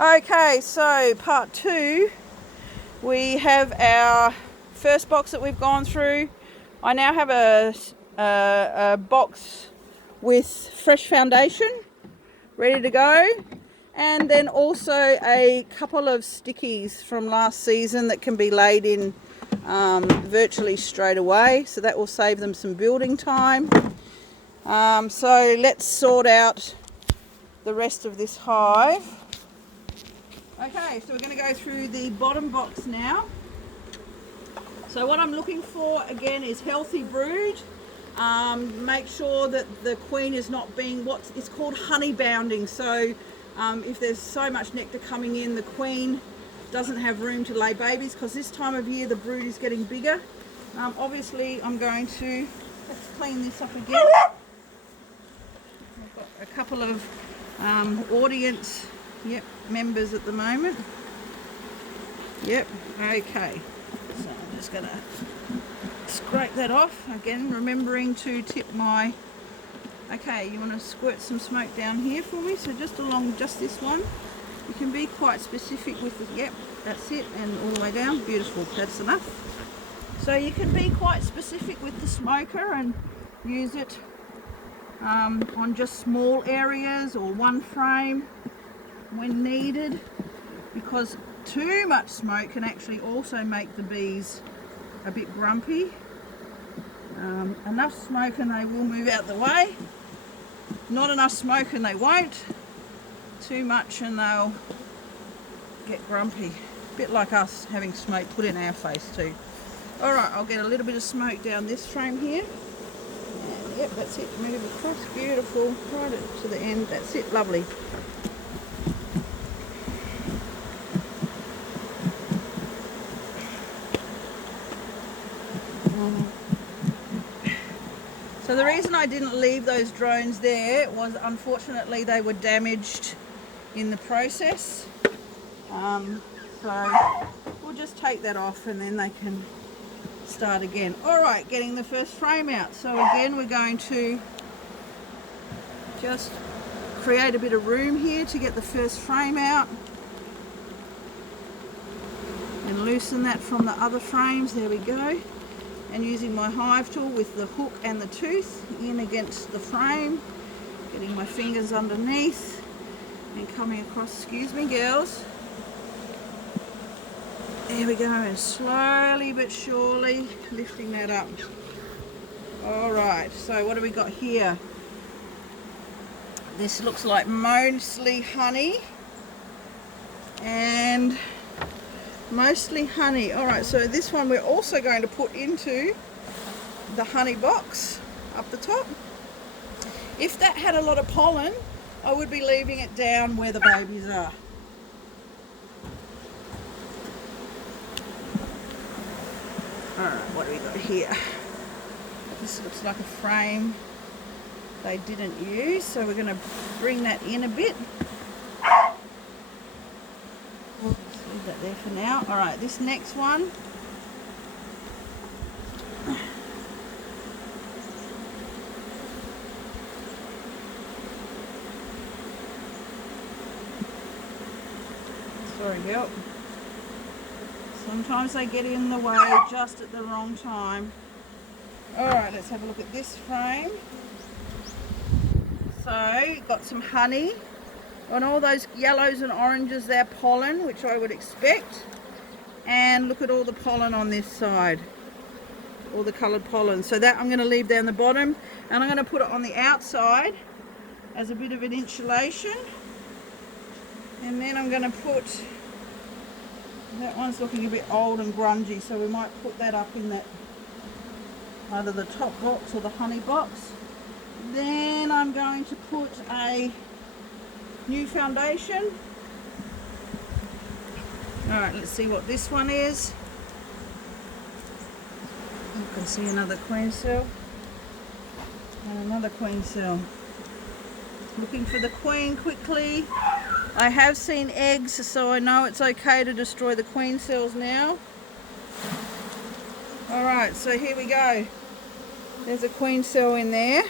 Okay, so part two, we have our first box that we've gone through. I now have a box with fresh foundation ready to go, and then also a couple of stickies from last season that can be laid in virtually straight away, so that will save them some building time. So let's sort out the rest of this hive. Okay, so we're going to go through the bottom box now. So what I'm looking for again is healthy brood. Make sure that the queen is not being it's called honey bounding. So if there's so much nectar coming in, the queen doesn't have room to lay babies, because this time of year the brood is getting bigger. Obviously I'm going to, let's clean this up again. I've got a couple of audience members at the moment. Okay, so I'm just gonna scrape that off again, remembering to tip my, okay, you want to squirt some smoke down here for me, so just along just this one. You can be quite specific with the, that's it, and all the way down. Beautiful, that's enough. So you can be quite specific with the smoker and use it on just small areas or one frame when needed, because too much smoke can actually also make the bees a bit grumpy. Enough smoke and they will move out the way. Not enough smoke and they won't. Too much and they'll get grumpy. A bit like us having smoke put in our face too. Alright, I'll get a little bit of smoke down this frame here. And yep, that's it. Move across. Beautiful. Right to the end. That's it. Lovely. So the reason I didn't leave those drones there was, unfortunately, they were damaged in the process. So we'll just take that off and then they can start again. Alright, getting the first frame out. So again, we're going to just create a bit of room here to get the first frame out. And loosen that from the other frames. There we go. And using my hive tool with the hook and the tooth in against the frame, getting my fingers underneath and coming across, excuse me girls, there we go, and slowly but surely lifting that up. Alright, so what do we got here? This looks like mostly honey, and mostly honey. Alright, so this one we're also going to put into the honey box up the top. If that had a lot of pollen, I would be leaving it down where the babies are. Alright, what do we got here? This looks like a frame they didn't use, so we're going to bring that in a bit. Leave that there for now. Alright, this next one, sorry girl, sometimes they get in the way just at the wrong time. Alright, let's have a look at this frame. So, got some honey. On all those yellows and oranges, they're pollen, which I would expect. And look at all the pollen on this side, all the coloured pollen. So that I'm going to leave down the bottom, and I'm going to put it on the outside as a bit of an insulation. And then I'm going to put, that one's looking a bit old and grungy, so we might put that up in that, either the top box or the honey box. Then I'm going to put a new foundation. Alright, let's see what this one is. You can see another queen cell and another queen cell. Looking for the queen quickly. I have seen eggs, so I know it's okay to destroy the queen cells now. Alright, so here we go. There's a queen cell in there.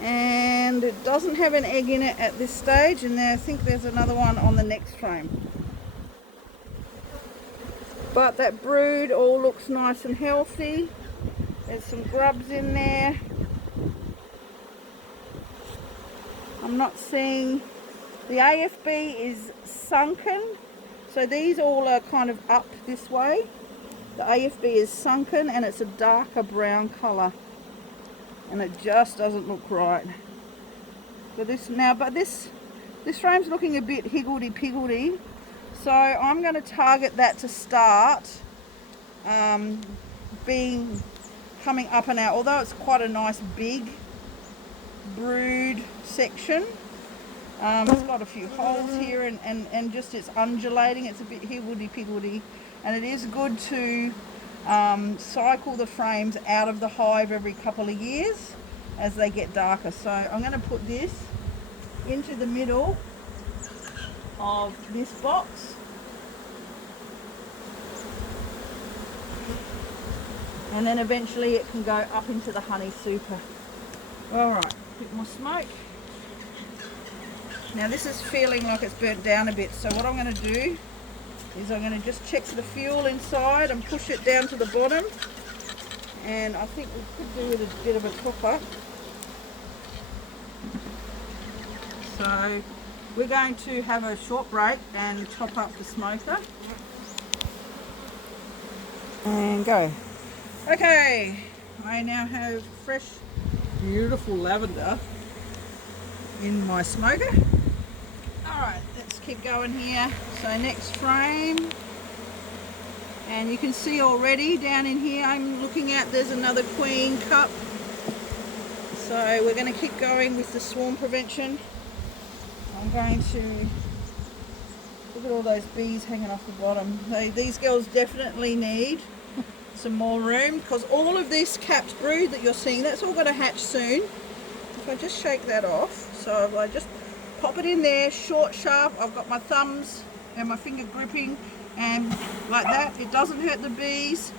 and it doesn't have an egg in it at this stage, and I think there's another one on the next frame. But that brood all looks nice and healthy. There's some grubs in there. I'm not seeing, the AFB is sunken, so these all are kind of up this way. The AFB is sunken and it's a darker brown colour, and it just doesn't look right. But this frame's looking a bit higgledy-piggledy, so I'm going to target that to start coming up and out. Although it's quite a nice big brood section, it's got a few holes here, and just it's undulating. It's a bit higgledy-piggledy, and it is good to cycle the frames out of the hive every couple of years as they get darker. So I'm going to put this into the middle of this box, and then eventually it can go up into the honey super. Alright, a bit more smoke. Now this is feeling like it's burnt down a bit, so what I'm going to do is I'm going to just check the fuel inside and push it down to the bottom, and I think we could do with a bit of a top up. So we're going to have a short break and top up the smoker and go. Okay, I now have fresh, beautiful lavender in my smoker. Alright, let's keep going here. So next frame, and you can see already down in here I'm looking at, there's another queen cup. So we're going to keep going with the swarm prevention. I'm going to look at all those bees hanging off the bottom. These girls definitely need some more room, because all of this capped brood that you're seeing, that's all going to hatch soon. If I just shake that off, so if I just pop it in there, short, sharp, I've got my thumbs and my finger gripping, and like that, it doesn't hurt the bees,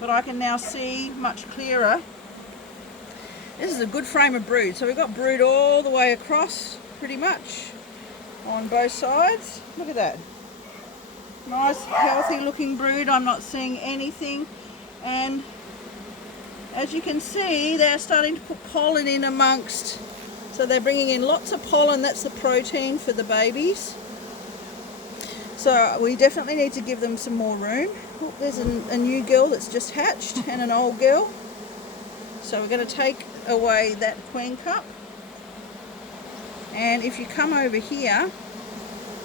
but I can now see much clearer. This is a good frame of brood. So we've got brood all the way across, pretty much, on both sides. Look at that. Nice, healthy looking brood. I'm not seeing anything. And as you can see, they're starting to put pollen in amongst. So they're bringing in lots of pollen. That's the protein for the babies. So we definitely need to give them some more room. Oh, there's a new girl that's just hatched and an old girl. So we're going to take away that queen cup. And if you come over here,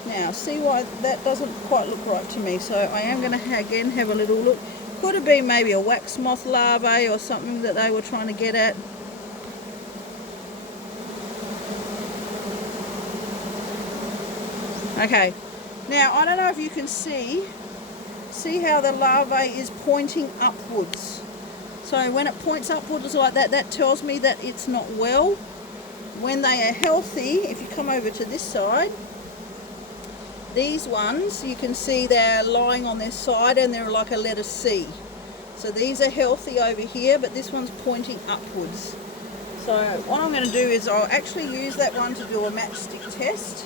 now see why that doesn't quite look right to me. So I am going to again have a little look. Could have been maybe a wax moth larvae or something that they were trying to get at. Okay, now I don't know if you can see how the larvae is pointing upwards. So when it points upwards like that, that tells me that it's not well. When they are healthy, if you come over to this side, these ones, you can see they're lying on their side and they're like a letter C. So these are healthy over here, but this one's pointing upwards. So what I'm going to do is I'll actually use that one to do a matchstick test.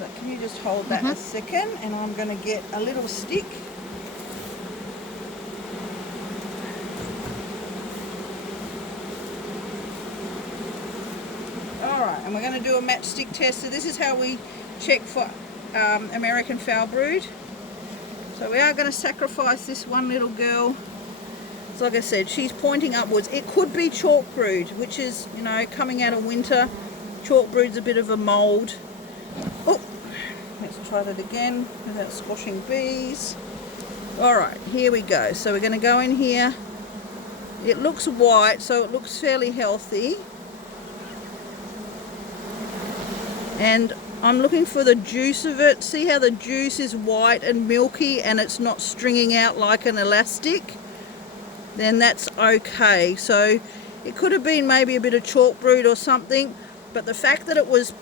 So can you just hold that a second, and I'm going to get a little stick. Alright, and we're going to do a matchstick test. So this is how we check for American foul brood. So we are going to sacrifice this one little girl. So like I said, she's pointing upwards. It could be chalk brood, which is, you know, coming out of winter. Chalk brood's a bit of a mould. Oh, let's try that again without squashing bees. Alright, here we go. So we're going to go in here. It looks white, so it looks fairly healthy. And I'm looking for the juice of it. See how the juice is white and milky and it's not stringing out like an elastic? Then that's okay. So it could have been maybe a bit of chalk brood or something, but the fact that it was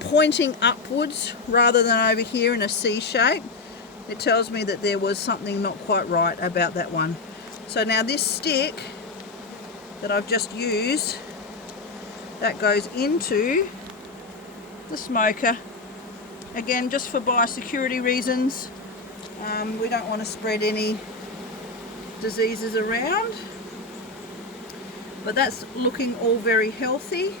pointing upwards rather than over here in a C shape, it tells me that there was something not quite right about that one. So now this stick that I've just used, that goes into the smoker. Again, just for biosecurity reasons. We don't want to spread any diseases around. But that's looking all very healthy.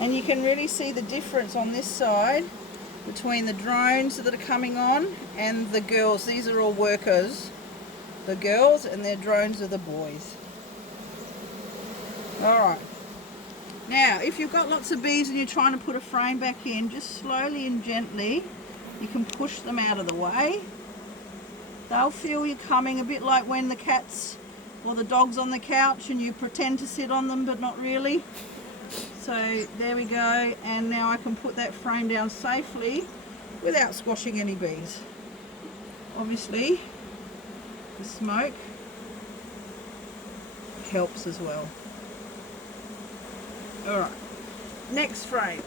And you can really see the difference on this side between the drones that are coming on and the girls. These are all workers, the girls, and their drones are the boys. Alright. Now, if you've got lots of bees and you're trying to put a frame back in, just slowly and gently, you can push them out of the way. They'll feel you coming, a bit like when the cat's or the dog's on the couch and you pretend to sit on them but not really. So there we go, and now I can put that frame down safely without squashing any bees. Obviously, the smoke helps as well. Alright, next frame.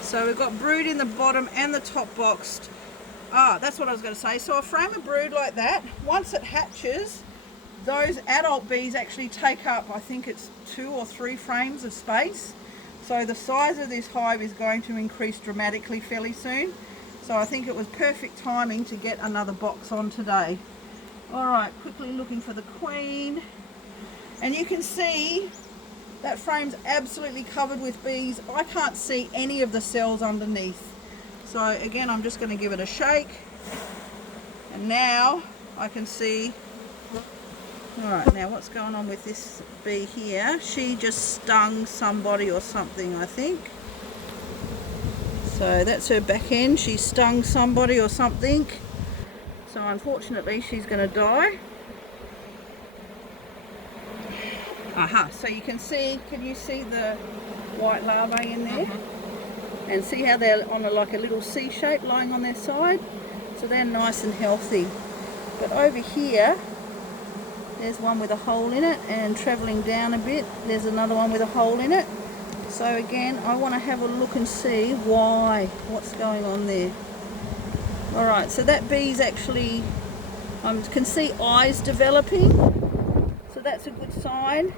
So we've got brood in the bottom and the top boxed. That's what I was going to say. So a frame of brood like that, once it hatches, those adult bees actually take up, I think it's 2 or 3 frames of space. So the size of this hive is going to increase dramatically fairly soon. So I think it was perfect timing to get another box on today. Alright, quickly looking for the queen. And you can see that frame's absolutely covered with bees. I can't see any of the cells underneath. So again, I'm just going to give it a shake. And now I can see. Alright, now what's going on with this bee here? She just stung somebody or something, I think. So that's her back end. She stung somebody or something. So unfortunately she's going to die. Aha, so you can see, can you see the white larvae in there? And see how they're on like a little C shape lying on their side? So they're nice and healthy. But over here, there's one with a hole in it, and travelling down a bit, there's another one with a hole in it. So again, I want to have a look and see what's going on there. Alright, so that bee's actually, can see eyes developing. So that's a good sign.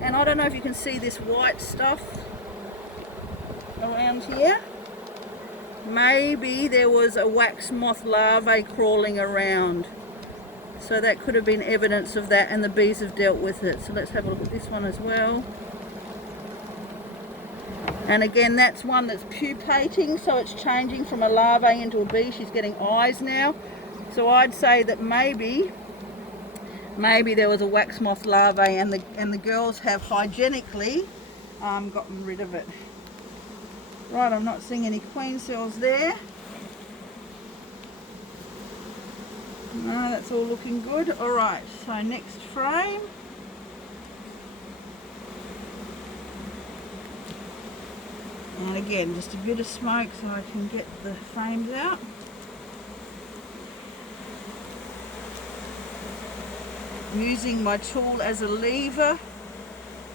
And I don't know if you can see this white stuff around here. Maybe there was a wax moth larvae crawling around. So that could have been evidence of that, and the bees have dealt with it. So let's have a look at this one as well. And again, that's one that's pupating, so it's changing from a larvae into a bee. She's getting eyes now. So I'd say that maybe there was a wax moth larvae, and the girls have hygienically gotten rid of it. Right, I'm not seeing any queen cells there. No, that's all looking good. Alright, so next frame. And again, just a bit of smoke so I can get the frames out. Using my tool as a lever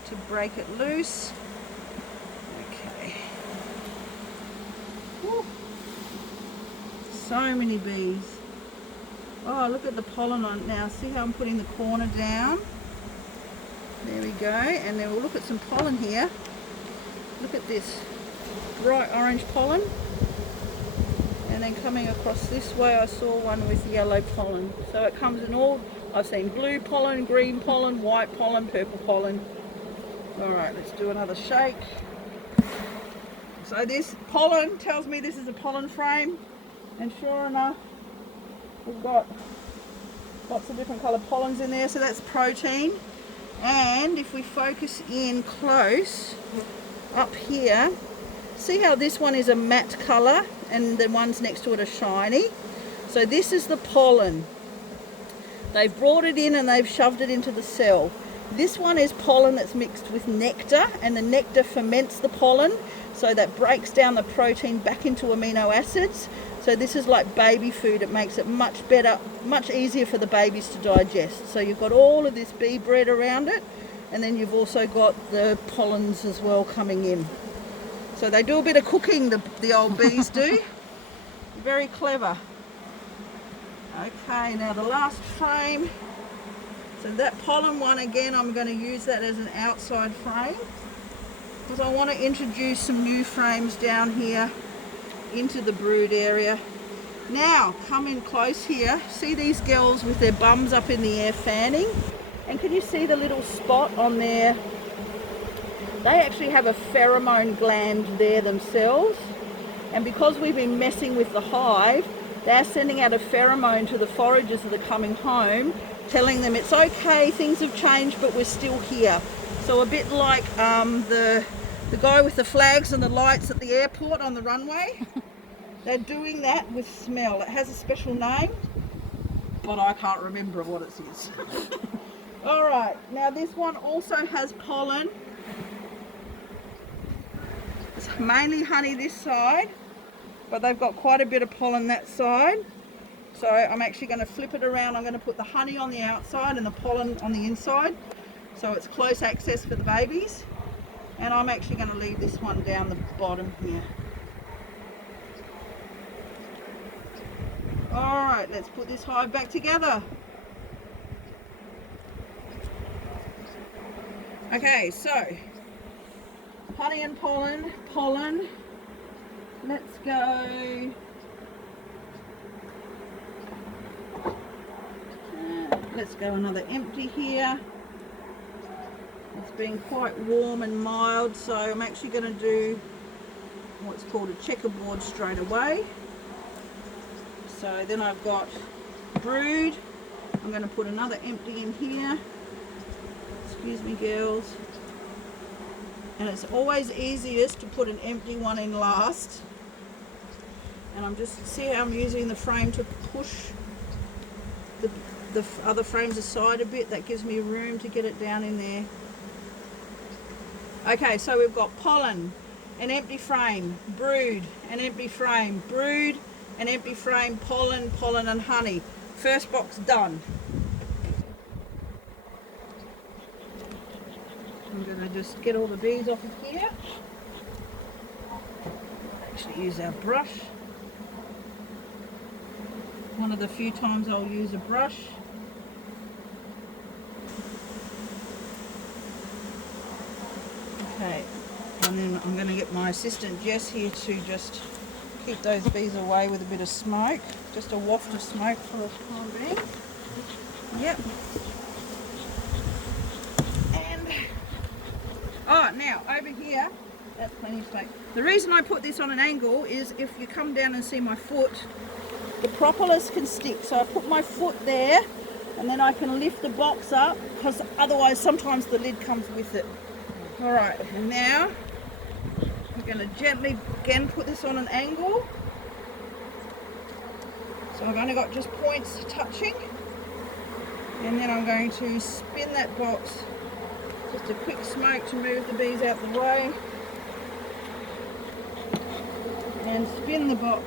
to break it loose. Okay. Woo. So many bees. Oh, look at the pollen on it now. See how I'm putting the corner down? There we go. And then we'll look at some pollen here. Look at this. Bright orange pollen. And then coming across this way, I saw one with yellow pollen. So it comes in all, I've seen blue pollen, green pollen, white pollen, purple pollen. Alright, let's do another shake. So this pollen tells me this is a pollen frame. And sure enough, we've got lots of different coloured pollens in there, so that's protein. And if we focus in close, up here, see how this one is a matte colour and the ones next to it are shiny? So this is the pollen. They've brought it in and they've shoved it into the cell. This one is pollen that's mixed with nectar, and the nectar ferments the pollen, so that breaks down the protein back into amino acids. So this is like baby food. It makes it much better, much easier for the babies to digest. So you've got all of this bee bread around it, and then you've also got the pollens as well coming in. So they do a bit of cooking, the old bees do. Very clever. Okay, now the last frame. So that pollen one, again, I'm going to use that as an outside frame because I want to introduce some new frames down here into the brood area. Now, come in close here. See these girls with their bums up in the air fanning? And can you see the little spot on there? They actually have a pheromone gland there themselves. And because we've been messing with the hive, they're sending out a pheromone to the foragers that are coming home, telling them it's okay, things have changed, but we're still here. So a bit like the guy with the flags and the lights at the airport on the runway. They're doing that with smell. It has a special name, but I can't remember what it is. All right, now this one also has pollen. It's mainly honey this side, but they've got quite a bit of pollen that side. So I'm actually going to flip it around. I'm going to put the honey on the outside and the pollen on the inside. So it's close access for the babies. And I'm actually going to leave this one down the bottom here. All right, let's put this hive back together. Okay, so honey and pollen. Let's go. Let's go another empty here. It's been quite warm and mild, so I'm actually going to do what's called a checkerboard straight away. So then I've got brood. I'm going to put another empty in here. Excuse me, girls. And it's always easiest to put an empty one in last. And I'm just, see how I'm using the frame to push the other frames aside a bit. That gives me room to get it down in there. Okay, so we've got pollen, an empty frame, brood, an empty frame, brood, an empty frame, pollen, pollen and honey. First box done. I'm going to just get all the bees off of here. Actually use our brush. One of the few times I'll use a brush. Okay, and then I'm going to get my assistant Jess here to just keep those bees away with a bit of smoke. Just a waft of smoke for the time being. Yep. And, oh, now over here, that's plenty of smoke. The reason I put this on an angle is if you come down and see my foot, the propolis can stick. So I put my foot there and then I can lift the box up because otherwise sometimes the lid comes with it. All right, and now I'm going to gently again put this on an angle. So I've only got just points touching. And then I'm going to spin that box. Just a quick smoke to move the bees out the way. And spin the box.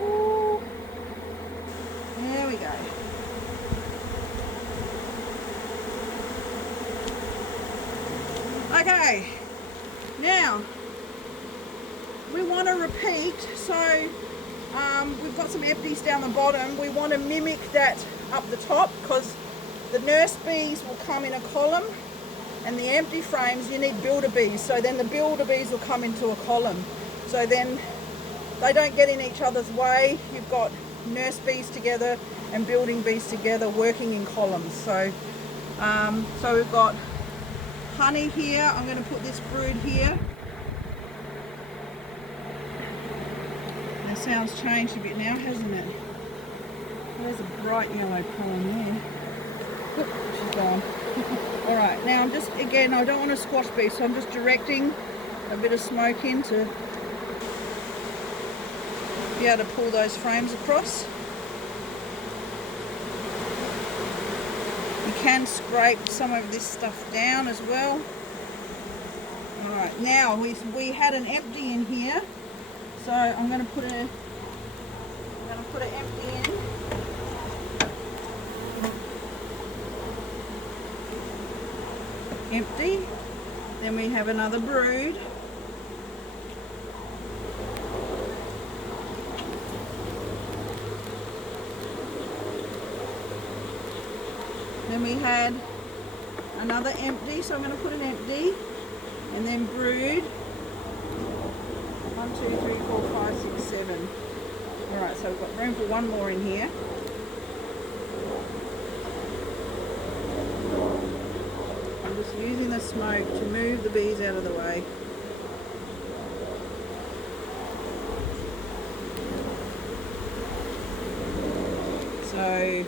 Ooh. There we go. Okay, now we want to repeat, so we've got some empties down the bottom. We want to mimic that up the top because the nurse bees will come in a column and the empty frames you need builder bees, so then the builder bees will come into a column. So then they don't get in each other's way. You've got nurse bees together and building bees together working in columns. So, so we've got honey here. I'm going to put this brood here. The sound's changed a bit now, hasn't it? There's a bright yellow pollen there. Oop, she's gone. All right, now I'm just, again, I don't want to squash bees, so I'm just directing a bit of smoke in to be able to pull those frames across. You can scrape some of this stuff down as well. All right, now we had an empty in here, so I'm going to put an empty in. Empty. Then we have another brood. Then we had another empty, so I'm going to put an empty, and then brood. 1, 2, 3, 4, 5, 6, 7. Alright, so we've got room for one more in here. I'm just using the smoke to move the bees out of the way. So,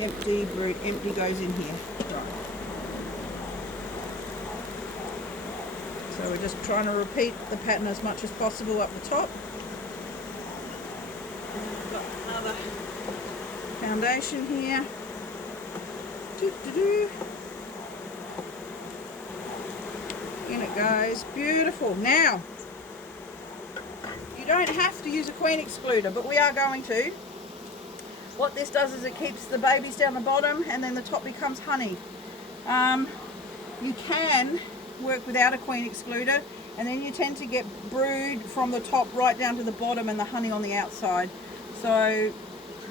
empty, brood, empty goes in here. Right. So we're just trying to repeat the pattern as much as possible up the top. And then we've got another foundation here. In it goes. Beautiful. Now, you don't have to use a queen excluder, but we are going to. What this does is it keeps the babies down the bottom, and then the top becomes honey. You can work without a queen excluder, and then you tend to get brood from the top right down to the bottom and the honey on the outside. So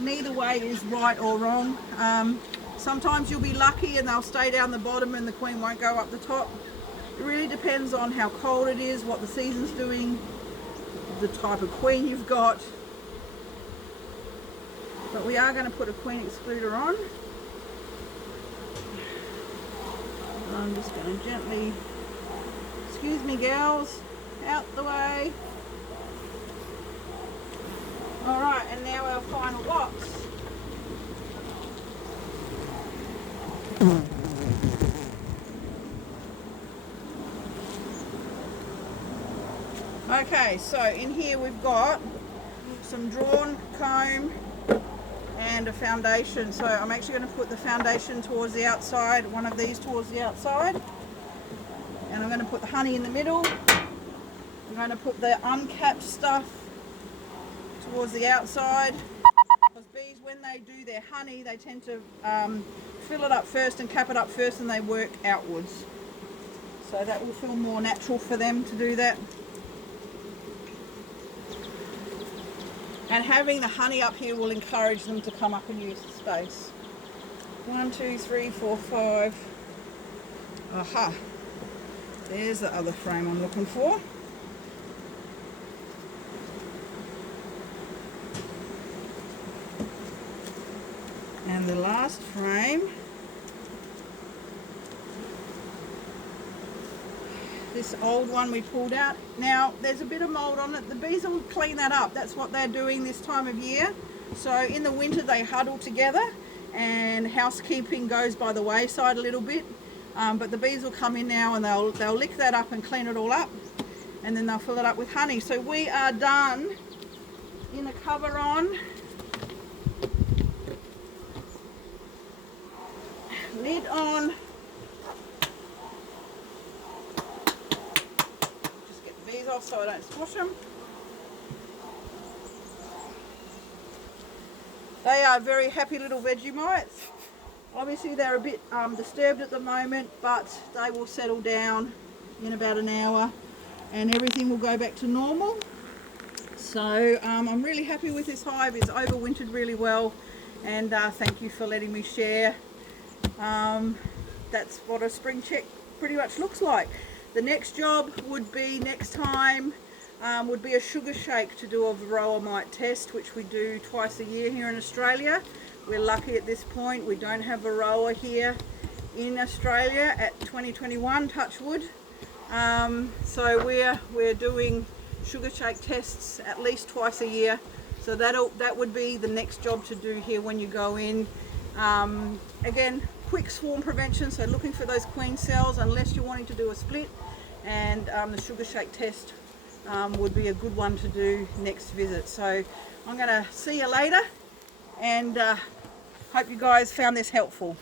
neither way is right or wrong. Sometimes you'll be lucky and they'll stay down the bottom and the queen won't go up the top. It really depends on how cold it is, what the season's doing, the type of queen you've got. But we are going to put a queen excluder on. I'm just going to gently, excuse me gals, out the way. Alright, and now our final box. Okay, so in here we've got some drawn comb and a foundation. So I'm actually going to put the foundation towards the outside, one of these towards the outside, and I'm going to put the honey in the middle. I'm going to put the uncapped stuff towards the outside, because bees, when they do their honey, they tend to fill it up first and cap it up first, and they work outwards. So that will feel more natural for them to do that. And having the honey up here will encourage them to come up and use the space. 1, 2, 3, 4, 5. Aha. There's the other frame I'm looking for. And the last frame. This old one we pulled out. Now there's a bit of mold on it. The bees will clean that up. That's what they're doing this time of year. So in the winter they huddle together and housekeeping goes by the wayside a little bit. But the bees will come in now and they'll lick that up and clean it all up, and then they'll fill it up with honey. So we are done. In the cover on. Lid on. These off so I don't squash them. They are very happy little Vegemite. Obviously they're a bit disturbed at the moment, but they will settle down in about an hour and everything will go back to normal. So I'm really happy with this hive. It's overwintered really well, and thank you for letting me share. That's what a spring check pretty much looks like. The next job would be next time would be a sugar shake to do a varroa mite test, which we do twice a year here in Australia. We're lucky at this point. We don't have varroa here in Australia at 2021, touch wood. So we're doing sugar shake tests at least twice a year. So that would be the next job to do here when you go in. Again, quick swarm prevention, so looking for those queen cells unless you're wanting to do a split, and the sugar shake test would be a good one to do next visit. So I'm going to see you later, and hope you guys found this helpful.